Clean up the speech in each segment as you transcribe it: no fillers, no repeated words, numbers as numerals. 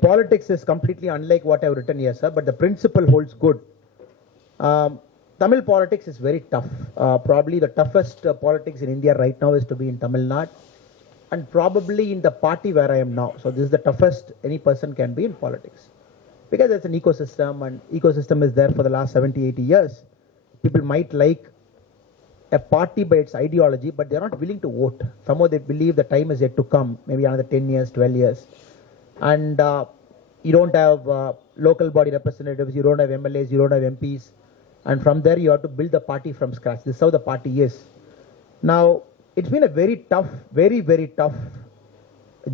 Politics is completely unlike what I've written here, sir, but the principle holds good. Tamil politics is very tough. Probably the toughest politics in India right now is to be in Tamil Nadu, and probably in the party where I am now. So this is the toughest any person can be in politics. Because it's an ecosystem, and ecosystem is there for the last 70, 80 years. People might like a party by its ideology, but they're not willing to vote. Somehow they believe the time is yet to come, maybe another 10 years, 12 years. And you don't have local body representatives, you don't have MLAs, you don't have MPs. And from there you have to build the party from scratch. This is how the party is. Now, it's been a very tough, very, very tough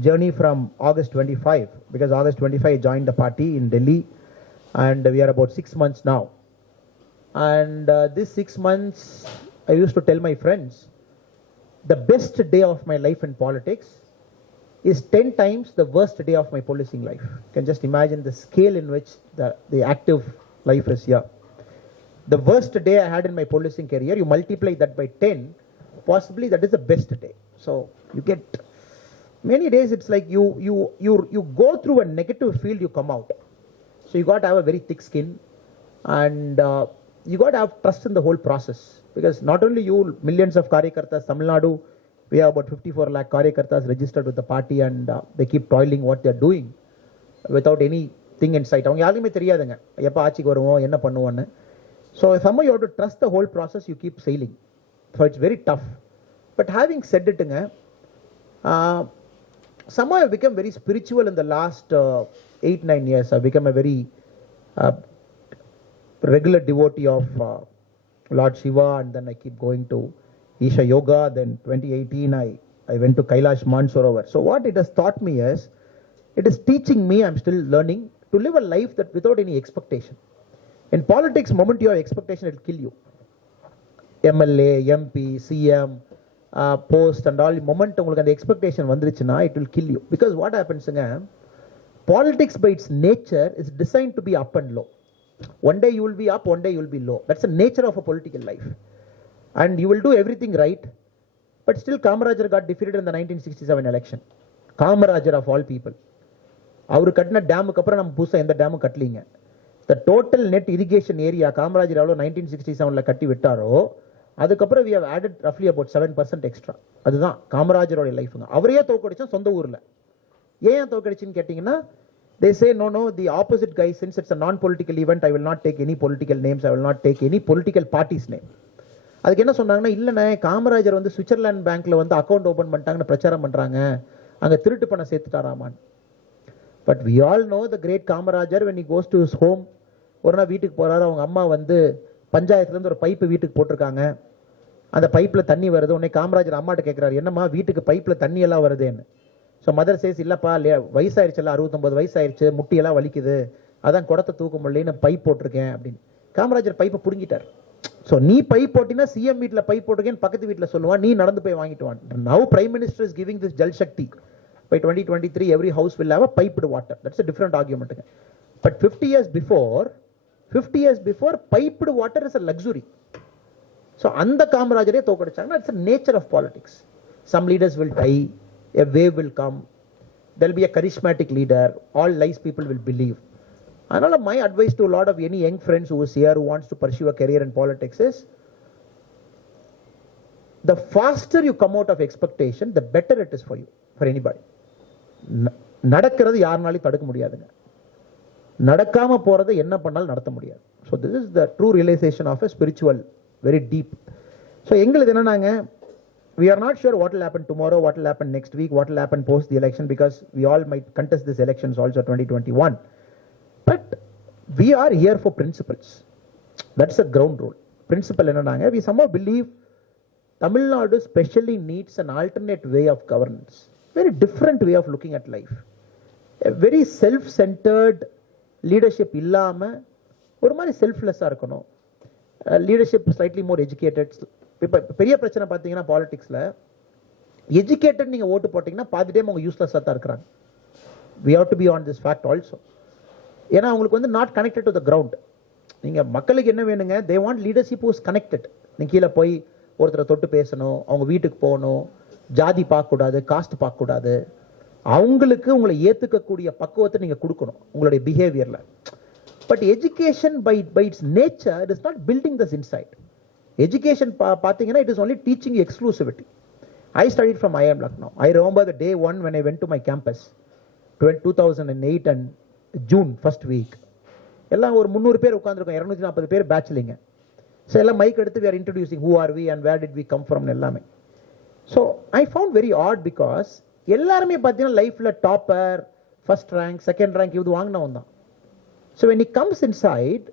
journey from August 25, because August 25 I joined the party in Delhi, and we are about 6 months now. And this 6 months, I used to tell my friends, the best day of my life in politics is 10 times the worst day of my policing life. You can just imagine the scale in which the active life is here. The worst day I had in my policing career, you multiply that by 10, possibly that is the best day. So you get many days, it's like you go through a negative field, you come out. So you got to have a very thick skin, and you got to have trust in the whole process. Because not only you, millions of Karyakartas, Tamil Nadu, we have about 54 lakh Karyakartas registered with the party, and they keep toiling what they're doing without anything in sight. So somehow you have to trust the whole process, you keep sailing. So it's very tough. But having said it, somehow I've become very spiritual in the last 8-9 years. I've become a very regular devotee of Lord Shiva, and then I keep going to Isha Yoga. Then 2018 I went to Kailash Mansarovar. So what it has taught me is, it is teaching me, I'm still learning, to live a life that without any expectation. In politics, moment you have expectation, it will kill you. MLA, MP, CM, post and all, moment the expectation vandrichina, it will kill you. Because what happens, politics by its nature is designed to be up and low. One day you will be up, one day you will be low. That's the nature of a political life. And you will do everything right, but still Kamarajar got defeated in the 1967 election. Kamarajar of all people. Avaru kattna dam kapra nam pusa endha dam kattlinga. The total net irrigation area Kamarajar 1967 la katti vittaro, adukapra we have added roughly about 7% extra. Adudha Kamarajaroda life. Avariye thokadicha sonda oorla. Yen thokadichinu kettingna, they say no, the opposite guy, since it's a non-political event, I will not take any political names, I will not take any political party's name. அதுக்கு என்ன சொன்னாங்கன்னா, இல்லைண்ணே காமராஜர் வந்து சுவிட்சர்லாந்து பேங்க்ல வந்து account open பண்ணிட்டாங்கன்னு பிரச்சாரம் பண்றாங்க, அங்க திருட்டு பணம் சேர்த்துட்டாராமான். But we all know the great Kamarajar, when he goes to his home, ஒரு நாள் வீட்டுக்கு போறாரு, அவங்க அம்மா வந்து பஞ்சாயத்துல இருந்து ஒரு பைப்பு வீட்டுக்கு போட்டிருக்காங்க, அந்த பைப்ல தண்ணி வருது. உடனே காமராஜர் அம்மாட்ட கேட்கிறாரு, என்னம்மா வீட்டுக்கு பைப்ல தண்ணி எல்லாம் வருதுன்னு. ஸோ மதர் சேஸ், இல்லப்பா வயசாயிருச்சுல, 69 வயசாயிருச்சு, முட்டியெல்லாம் வலிக்குது, அதான் குடத்தை தூக்க முடியலன்னு பைப் போட்டிருக்கேன் அப்படின்னு. காமராஜர் பைப்பை புடுங்கிட்டார். ஸோ நீ பைப் போட்டினா சிஎம் வீட்டில் பைப் போட்டிருக்கேன்னு பக்கத்து வீட்டில் சொல்லுவான், நீ நடந்து போய் வாங்கிட்டு வான். Now prime minister is giving this Jal Shakti. By 2023 every house will have a piped water. That's a different argument. But 50 years before piped water is a luxury. So அந்த காமராஜரே தோக்கடிச்சாங்க. It's the nature of politics. Some leaders will die, a wave will come, there will be a charismatic leader, all lies people will believe. Another my advice to a lot of any young friends who is here who wants to pursue a career in politics is, the faster you come out of expectation, the better it is for you, for anybody. நடக்கிறது யாருனாலும் தடுக்க முடியாதுங்க, நடக்காம போறதை என்ன பண்ணாலும் நடத்த முடியாது. So this is the true realization of a spiritual, very deep. So எங்களுக்கு என்னன்னாங்க, we are not sure what will happen tomorrow, what will happen next week, what will happen post the election, because we all might contest this elections also 2021. But we are here for principles. That's the ground rule. Principle என்னன்னாங்க, we somehow believe Tamil Nadu especially needs an alternate way of governance, very different way of looking at life. A very self-centered leadership இல்லாம ஒரு மாதிரி செல்ஃப்லெஸ்ஸா இருக்கணும். Leadership slightly மோர் எஜுகேட்டட். இப்போ பெரிய பிரச்சனை பார்த்தீங்கன்னா பாலிடிக்ஸ்ல, எஜுகேட்டட் நீங்க ஓட்டு போட்டீங்கன்னா பாதி டைம் அவங்க யூஸ்லெஸ்ஸாக தான் இருக்கிறாங்க. we have to be on this fact also. ஏன்னா அவங்களுக்கு வந்து not connected to the ground. நீங்க மக்களுக்கு என்ன வேணுங்க, they want leadership who's connected. நீங்க கீழே போய் ஒருத்தரை தொட்டு பேசணும், அவங்க வீட்டுக்கு போகணும், ஜாதி பார்க்கக்கூடாது, காஸ்ட் பார்க்கக்கூடாது, அவங்களுக்கு உங்களை ஏத்துக்கக்கூடிய பக்குவத்தை நீங்க கொடுக்கணும் உங்களுடைய பிஹேவியர்ல. But education by its nature it is not building this insight. Education பார்த்தீங்கன்னா it is only teaching exclusivity. I studied from IIM Lucknow. I remember the day one when I went to my campus, 2008 and June first week. எல்லாம் ஒரு 300 பேர் உட்கார்ந்திருக்கோம், 240 பேர் பேட்ச்லிங்க. ஸோ எல்லாம் மைக் எடுத்து we are introducing who are we and where did we come from எல்லாமே. So I found very odd because எல்லாருமே பார்த்தீங்கன்னா லைஃப்ல topper, first rank, second rank இது வாங்கினவன் தான். So when he comes inside,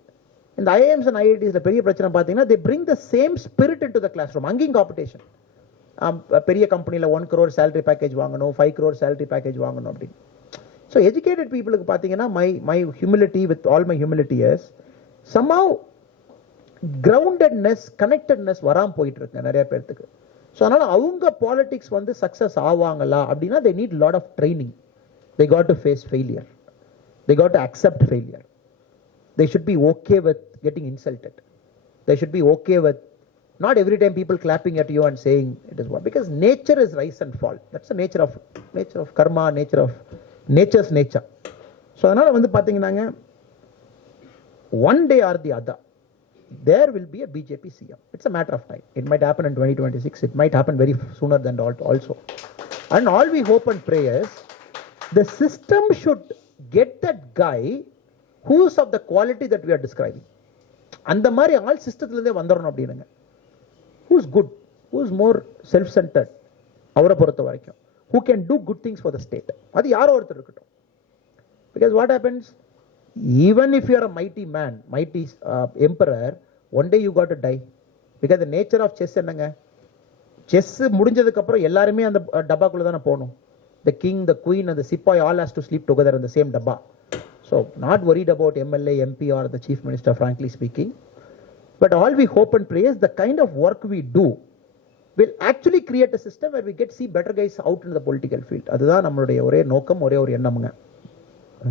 இந்த IIMs and IITsல பெரிய பிரச்சனை பார்த்தீங்கன்னா they bring the same spirit into the classroom. அங்கேயும் காம்படிஷன். பெரிய கம்பெனியில் 1 crore சேலரி பேக்கேஜ் வாங்கணும், 5 crore சேலரி பேக்கேஜ் வாங்கணும் அப்படின்னு. ஸோ எஜுகேட்டட் பீப்புளுக்கு பார்த்தீங்கன்னா my humility with all my humility is somehow groundedness, connectedness வராமல் போயிட்டு இருக்கு நிறைய பேர்த்துக்கு. ஸோ அதனால அவங்க பாலிடிக்ஸ் வந்து சக்ஸஸ் ஆவாங்களா அப்படின்னா they need lot of training. They got to face failure. They got to accept failure. They should be okay with getting insulted. They should be okay with not every time people clapping at you and saying it is what, because nature is rise and fall. That's the nature of karma, nature's nature. So அதனால வந்து பாத்தீங்கன்னாங்க one day or the other there will be a BJP CM. It's a matter of time. It might happen in 2026. It might happen very sooner than also. And all we hope and pray is the system should get that guy who's of the quality that we are describing. அந்த மாதிரி ஆல் சிஸ்டத்துல இருந்தே வந்துடணும் அப்படின்னுங்க. Who's good, who's more self-centered, அவரை பொறுத்த வரைக்கும், who can do good things for the state. அது யாரோ ஒருத்தர் இருக்கட்டும். Because what happens, even if you are a mighty man, mighty emperor, one day you got to die. Because the nature of chess என்னங்க, செஸ் முடிஞ்சதுக்கு அப்புறம் எல்லாருமே அந்த டப்பாக்குள்ள தானே போகணும். The king, the queen and the sipai all has to sleep together in the same dabba. So not worried about MLA, MP or the chief minister, frankly speaking. But all we hope and pray is the kind of work we do will actually create a system where we see better guys out in the political field. அதுதான் நம்மளுடைய ஒரே நோக்கம், ஒரே ஒரு எண்ணமுங்க.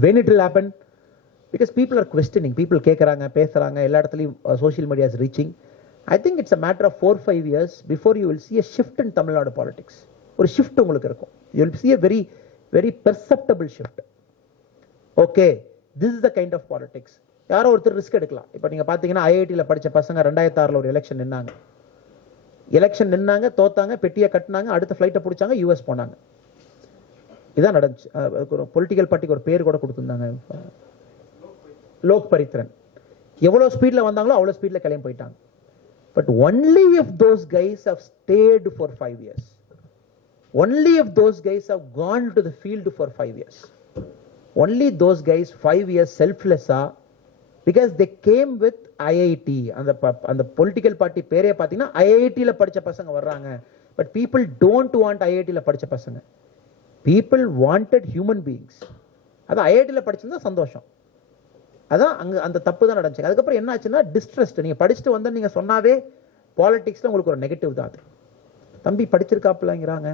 When it will happen, because people are questioning, people கேட்குறாங்க, பேசுறாங்க, எல்லா இடத்துலையும் social media is reaching. I think it's a matter of 4-5 years before you will see a shift in Tamil Nadu politics. ஒரு shift உங்களுக்கு இருக்கும். You will see a very, very perceptible shift. Okay, this is the kind of politics. யாரோ ஒருத்தர் ரிஸ்க் எடுக்கலாம். இப்போ நீங்கள் பார்த்தீங்கன்னா ஐஐடியில் படித்த பசங்க 2006 ஒரு எலெக்ஷன் நின்னாங்க, தோத்தாங்க, பெட்டியை கட்டினாங்க, அடுத்த ஃப்ளைட்டை பிடிச்சாங்க, யூஎஸ் போனாங்க. இதான் நடந்துச்சு. ஒரு பொலிட்டிக்கல் பார்ட்டிக்கு ஒரு பேர் கூட கொடுத்துருந்தாங்க, லோக் பரித்ரன். எவ்வளோ ஸ்பீடில் வந்தாங்களோ அவ்வளோ ஸ்பீடில் கிளம்பி போயிட்டாங்க. But only if those guys have stayed for 5 years, only if those guys have gone to the field for 5 years, only those guys 5 years selfless are, because they came with IIT. அந்த political party பேரே பார்த்தீங்கன்னா ஐஐடியில் படித்த பசங்க வர்றாங்க. But people don't want ஐஐடியில் படித்த பசங்க. People wanted human beings. அது ஐஐடியில் படிச்சிருந்தா சந்தோஷம். அதான் அங்கே அந்த தப்பு தான் நடந்துச்சு. அதுக்கப்புறம் என்ன ஆச்சுன்னா டிஸ்ட்ரஸ்ட். நீங்கள் படிச்சுட்டு வந்து நீங்கள் சொன்னாவே பாலிடிக்ஸில் உங்களுக்கு ஒரு நெகட்டிவ் தான். அது தம்பி படிச்சிருக்காப்புலங்கிறாங்க.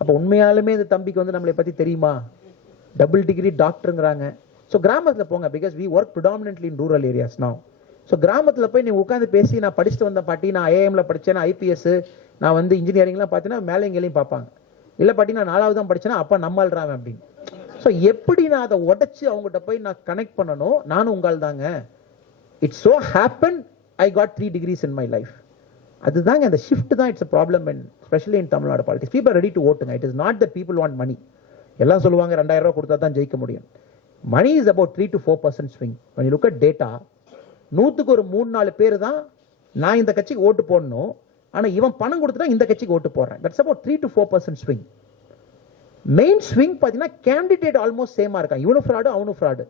அப்போ உண்மையாலுமே இந்த தம்பிக்கு வந்து நம்மளை பற்றி தெரியுமா? டபுள் டிகிரி டாக்டருங்கிறாங்க. ஸோ கிராமத்தில் போங்க, because we work predominantly in rural areas now. So கிராமத்தில் போய் நீ உட்காந்து பேசி நான் படிச்சுட்டு வந்த பாட்டி, நான் ஐஏஎம்ல படித்தேன், ஐபிஎஸ், நான் வந்து இன்ஜினியரிங்லாம் பார்த்தீங்கன்னா மேலே எங்கேயும் பார்ப்பாங்க. இல்லை பாட்டி நான் 4வது தான் படித்தேன்னா அப்பா நம்மள்றாங்க அப்படின்னு. ஸோ எப்படி நான் அதை உடச்சி அவங்ககிட்ட போய் நான் கனெக்ட் பண்ணணும்? நானும் உங்கள் தாங்க. It's so happen I got 3 degrees in my life. அதுதாங்க அந்த ஷிஃப்ட் தான் it's a problem in specially in Tamil Nadu politics. People ready to ஓட்டுங்க. It is not that people want money. எல்லாம் சொல்லுவாங்க 2000 ரூபா கொடுத்தா தான் ஜெயிக்க முடியும். Money is about 3-4% swing. When you look at data, 100க்கு ஒரு 3-4 பேர் தான் நான் இந்த கட்சிக்கு ஓட்டு போடணும், ஆனால் இவன் பணம் கொடுத்துட்டா இந்த கட்சிக்கு ஓட்டு போடுறேன். That's about 3-4% swing. Main swing பார்த்தீங்கன்னா கேண்டிடேட் ஆல்மோஸ்ட் சேமாக இருக்கான். இவனு ஃப்ராடு, அவனு ஃப்ராடு.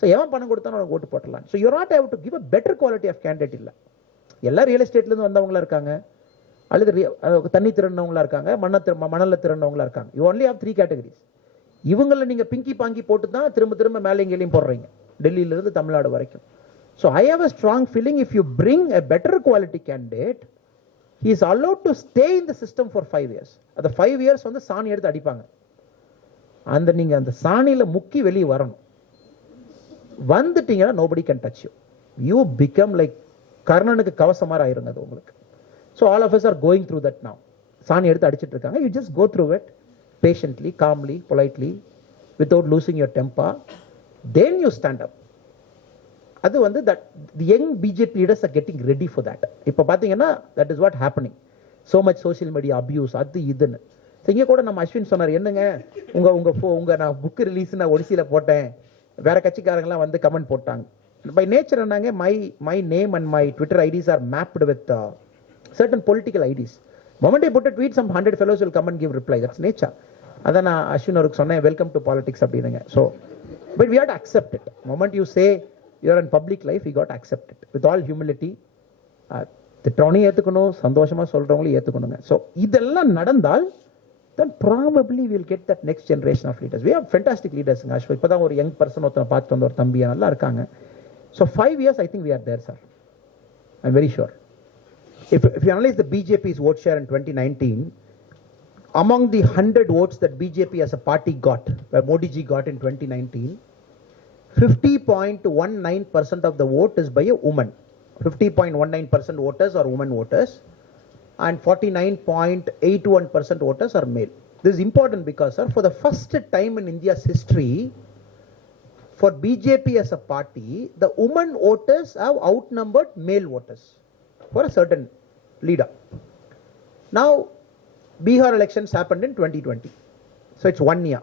ஸோ எவன் பணம் கொடுத்தாலும் அவனுக்கு ஓட்டு போட்டலாம். So your not have to give a better quality of candidate. இல்லை, எல்லாம் ரியல் எஸ்டேட்லேருந்து வந்தவங்களா இருக்காங்க, அல்லது தண்ணி திறனவங்களா இருக்காங்க, மணலில் திறனவங்களா இருக்காங்க. யூ ஒன்லி ஹேவ் 3 categories. இவங்களை நீங்கள் பிங்கி பாங்கி போட்டு தான் திரும்ப மேலே எங்கேயும் போடுறீங்க, டெல்லியிலிருந்து தமிழ்நாடு வரைக்கும். So I have a strong feeling if you bring a better quality candidate, he is allot to stay in the system for 5 years. அந்த 5 years வந்து சாணி எடுத்து அடிப்பாங்க. நீங்கள் அந்த சாணியில் முக்கி வெளியே வரணும். வந்துட்டீங்கன்னா nobody can touch you. You become like கர்ணனுக்கு கவசம் மாதிரி ஆயிருங்க அது உங்களுக்கு. So all of us are going through that now. சாணி எடுத்து அடிச்சிட்டு இருக்காங்க. You just go through it. patiently, calmly, politely, without losing your temper, then you stand up. அது வந்து that the young BJP leaders are getting ready for that. இப்போ பார்த்தீங்கன்னா that is what happening. So much social media abuse, அது இதுன்னு. இங்கே கூட நம்ம அஸ்வின் சொன்னார், என்னங்க உங்க நான் புக் ரிலீஸ் நான் ஒடிசியில் போட்டேன், வேற கட்சிக்காரங்களாம் வந்து கமெண்ட் போட்டாங்க. பை நேச்சர் என்னங்க, my name and my Twitter IDs are mapped with certain political IDs. Moment I put a tweet, some 100 fellows will come and give reply. That's nature. அதான் நான் அஸ்வின் அவருக்கு சொன்னேன், வெல்கம் டு பாலிடிக்ஸ் அப்படின்னுங்க. So but we have to accept it. Moment you say you're in public life, we got to accept it with all humility. திட்டவனையும் ஏற்றுக்கணும், சந்தோஷமா சொல்றவங்களையும் ஏற்றுக்கணுங்க. ஸோ இதெல்லாம் நடந்தால் then probably we'll get that next generation of leaders. We have fantastic leaders. இப்போதான் ஒரு young person ஒருத்தனை பார்த்து வந்த ஒரு தம்பி நல்லா இருக்காங்க. So 5 years I think we are there, sir. I'm very sure. If you analyze the BJP's vote share in 2019, among the 100 votes that BJP as a party got, where Modi ji got in 2019, 50.19% of the vote is by a woman. 50.19% voters are women voters, and 49.81% voters are male. This is important because, sir, for the first time in India's history, for BJP as a party, the women voters have outnumbered male voters for a certain leader. Now, Bihar elections happened in 2020. So it's 1 year.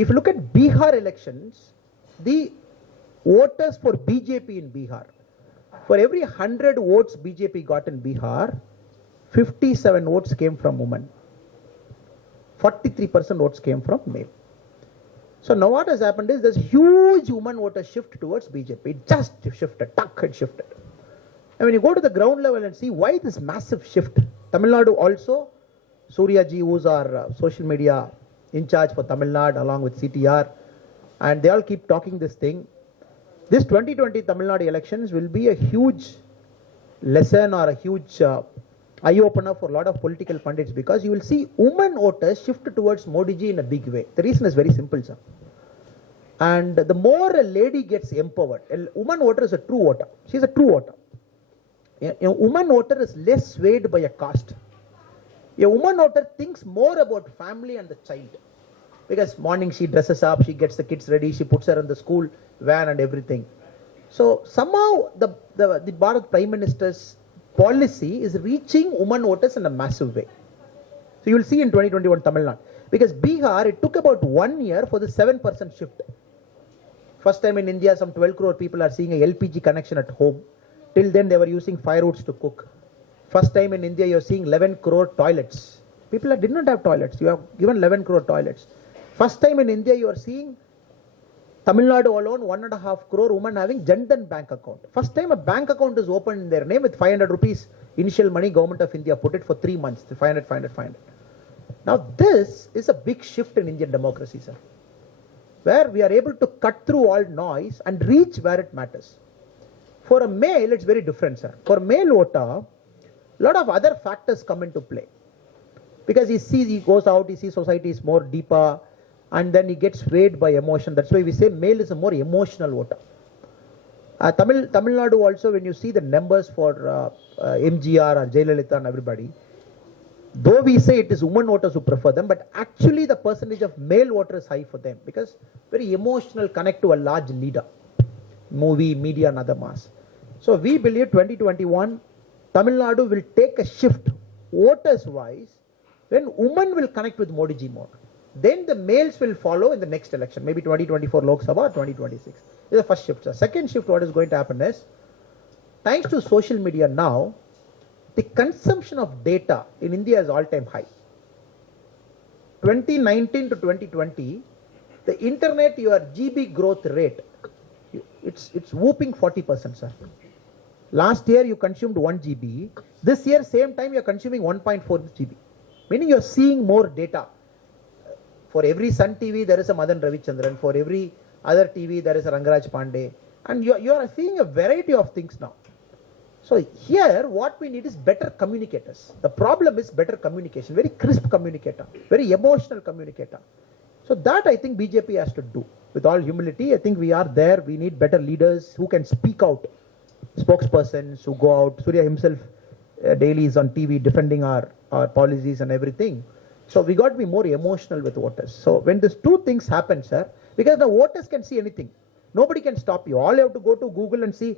If you look at Bihar elections, the voters for BJP in Bihar, for every 100 votes BJP got in Bihar, 57 votes came from women. 43% votes came from male. So now what has happened is there's huge woman voter shift towards BJP. It just shifted, it shifted. And when you go to the ground level and see why this massive shift, Tamil Nadu also, Surya ji, who's our social media in charge for Tamil Nadu along with CTR, and they all keep talking this thing. This 2020 Tamil Nadu elections will be a huge lesson or a huge eye-opener for a lot of political pundits, because you will see women voters shift towards Modi ji in a big way. The reason is very simple, sir. And the more a lady gets empowered, a woman voter is a true voter. She's a true voter. A woman voter is less swayed by a caste. A woman voter thinks more about family and the child. Because morning she dresses up, she gets the kids ready, she puts her in the school van and everything. So somehow the Bharat Prime Minister's policy is reaching woman voters in a massive way. So you will see in 2021 Tamil Nadu. Because Bihar, it took about 1 year for the 7% shift. First time in India, some 12 crore people are seeing a LPG connection at home. Till then they were using firewoods to cook. First time in India, you're seeing 11 crore toilets. People did not have toilets. You have given 11 crore toilets. First time in India, you are seeing Tamil Nadu alone, 1.5 crore women having Jan Dhan bank account. First time a bank account is opened in their name with 500 rupees initial money. Government of India put it for 3 months, 500. Now this is a big shift in Indian democracy, sir, where we are able to cut through all noise and reach where it matters. For a male, it's very different, sir. For a male voter, a lot of other factors come into play. Because he goes out, he sees society is more deeper, and then he gets swayed by emotion. That's why we say male is a more emotional voter. Tamil Nadu also, when you see the numbers for MGR or Jayalalitha and everybody, though we say it is women voters who prefer them, but actually the percentage of male voters is high for them, because very emotional connect to a large leader, movie, media and other mass. So we believe 2021 Tamil Nadu will take a shift voters wise when women will connect with Modi ji more. Then the males will follow in the next election, maybe 2024 Lok Sabha or 2026. This is the first shift, sir. Second shift, what is going to happen is, thanks to social media now, the consumption of data in India is all-time high. 2019 to 2020, the internet, your GB growth rate, it's whooping 40%, sir. Last year you consumed 1 GB. This year, same time, you're consuming 1.4 GB. Meaning you're seeing more data. For every Sun TV, there is a Madan Ravichandran. For every other TV, there is a Rangaraj Pandey. And you are seeing a variety of things now. So here, what we need is better communicators. The problem is better communication. Very crisp communicator. Very emotional communicator. So that I think BJP has to do. With all humility, I think we are there. We need better leaders who can speak out. Spokespersons who go out. Surya himself daily is on TV defending our policies and everything. So we got to be more emotional with voters. So when these two things happen, sir, because the voters can see anything. Nobody can stop you. All you have to go to Google and see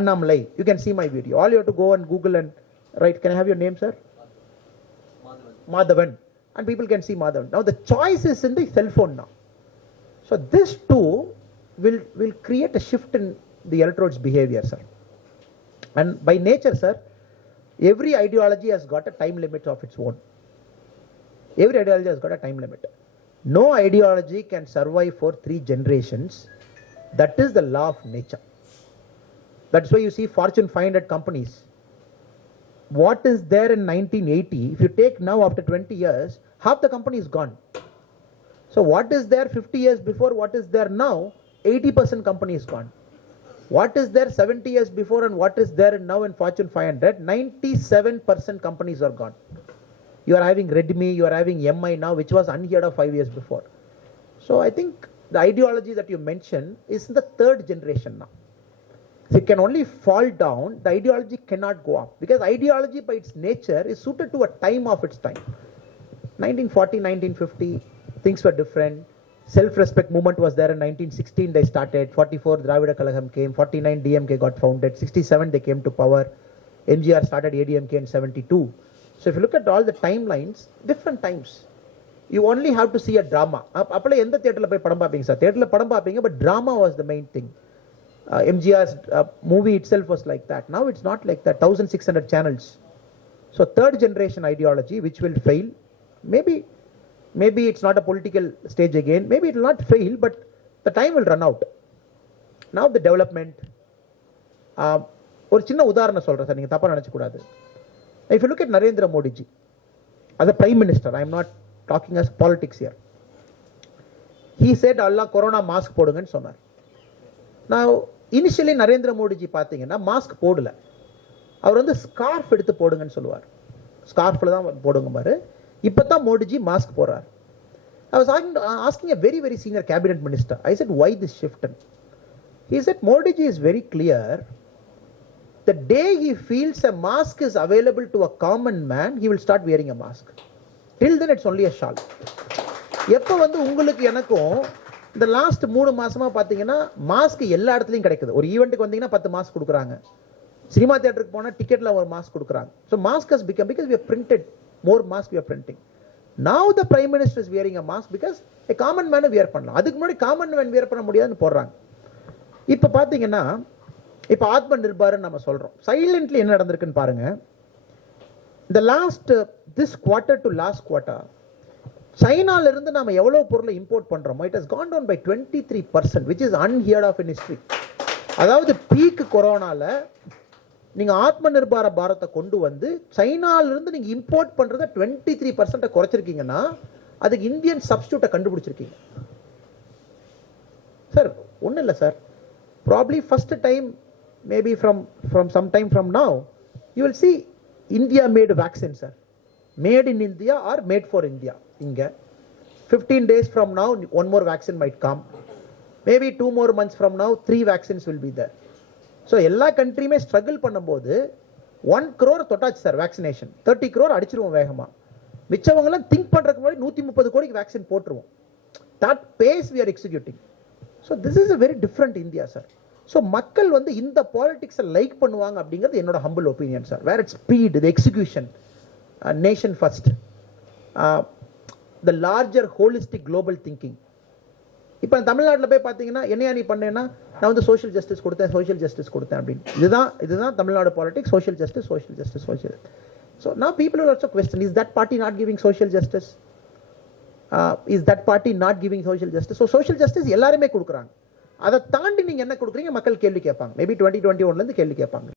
Annamalai. You can see my video. All you have to go and Google and write. Can I have your name, sir? Madhavan. And people can see Madhavan. Now the choice is in the cell phone now. So this too will create a shift in the electorate's behavior, sir. And by nature, sir, every ideology has got a time limit of its own. Every ideology has got a time limit. No ideology can survive for 3 generations. That is the law of nature. That's why you see Fortune 500 companies. What is there in 1980, if you take now after 20 years, half the company is gone. So what is there 50 years before, what is there now, 80% company is gone. What is there 70 years before and what is there now in Fortune 500, 97% companies are gone. You are having Redmi, you are having MI now, which was unheard of 5 years before. So I think the ideology that you mentioned is in the 3rd generation now. So it can only fall down, the ideology cannot go up. Because ideology by its nature is suited to a time of its time. 1940, 1950, things were different. Self-respect movement was there in 1916, they started. 44, Dravida Kalagam came. 49, DMK got founded. 67, they came to power. MGR started ADMK in 72. So if you look at all the timelines, different times. You only have to see a drama. Appala endha theatre la poi padam paapinga sir. Theatre la padam paapinga, but drama was the main thing. MGR's movie itself was like that. Now it's not like that. 1,600 channels. So 3rd generation ideology, which will fail. Maybe it's not a political stage again. Maybe it will not fail, but the time will run out. Now the development. ஒரு சின்ன உதாரணம் சொல்றேன் சார், நீங்க தப்பா நினைச்சு கூடாது. If you look at Narendra Modi ji, as a Prime Minister, I am not talking as politics here. He said, Allah Corona mask போடுங்கன்னு சொன்னார். Now, initially Narendra Modi ji பார்த்தீங்கன்னா மாஸ்க் போடல. அவர் வந்து ஸ்கார்ஃப் எடுத்து போடுங்கன்னு சொல்லுவார். ஸ்கார்ஃப்ல தான் போடுங்க பாரு. இப்பதான் மோடிஜி மாஸ்க் போடுறார். I was asking a very, very senior cabinet minister. I said, why this shift? He said, Modi ji is very clear. The day he feels a mask is available to a common man, he will start wearing a mask. Till then, it's only a shawl. எப்போ வந்து உங்களுக்கு எனக்கும் இந்த லாஸ்ட் 3 மாசமா பார்த்தீங்கன்னா மாஸ்க் எல்லா இடத்துலையும் கிடைக்குது. ஒரு ஈவெண்ட்டுக்கு வந்தீங்கன்னா 10 மாஸ்க் கொடுக்குறாங்க. சினிமா தியேட்டருக்கு போனால் டிக்கெட்ல ஒரு மாஸ்க் கொடுக்குறாங்க. So mask has become, because we have printed more mask, we are printing. Now the Prime Minister is wearing a mask because a common man wear பண்ணலாம். அதுக்கு முன்னாடி காமன் மேன் wear பண்ண முடியாதுன்னு போடுறாங்க. இப்போ பார்த்தீங்கன்னா இப்போ ஆத்ம நிர்பார்னு நம்ம சொல்றோம். சைலண்ட்லி என்ன நடந்திருக்குன்னு பாருங்க. இந்த last this quarter to last quarter சைனால இருந்து நாம எவ்வளவு பொருளை இம்போர்ட் பண்றோமோ it has gone down by 23%, which is unheard of in history. அதாவது பீக் கொரோனால நீங்க ஆத்ம நிர்பார பாரத்தை கொண்டு வந்து சைனால இருந்து நீங்க இம்போர்ட் பண்றத 23% குறைச்சிருக்கீங்கன்னா அதுக்கு இந்தியன் சப்ஸ்டியூட்டை கண்டுபிடிச்சிருக்கீங்க சார். ஒன்றும் இல்லை sir, probably first time maybe from some time from now, you will see India made vaccine, sir. Made in India or made for India. Inga 15 days from now, one more vaccine might come. Maybe 2 more months from now, 3 vaccines will be there. So எல்லா கண்ட்ரியுமே ஸ்ட்ரகிள் பண்ணும்போது 1 crore தொட்டாச்சு sir vaccination. 30 crore அடிச்சிருவோம் வேகமா. மிச்சவங்களாம் திங்க் பண்றதுக்கு முன்னாடி 130 கோடிக்கு வேக்சின் போட்டுருவோம். That pace we are executing. So this is a very different India, sir. So மக்கள் வந்து இந்த பாலிடிக்ஸை லைக் பண்ணுவாங்க அப்படிங்கிறது என்னோட humble opinion sir. Where it speed, the execution, nation first, the larger holistic global thinking. இப்போ தமிழ்நாட்டில் போய் பார்த்தீங்கன்னா என்னையா நீ பண்ணேன்னா நான் வந்து சோஷியல் ஜஸ்டிஸ் கொடுத்தேன் அப்படின்னு. இதுதான் Tamil Nadu politics. Social justice. So நான் people will also question, is that party not giving social justice? Is that party not giving social justice? So social justice எல்லாருமே கொடுக்குறாங்க. அதை தாண்டி நீங்க என்ன கொடுக்குறீங்க மக்கள் கேள்வி கேட்பாங்க. மேபி 2021 கேள்வி கேட்பாங்க.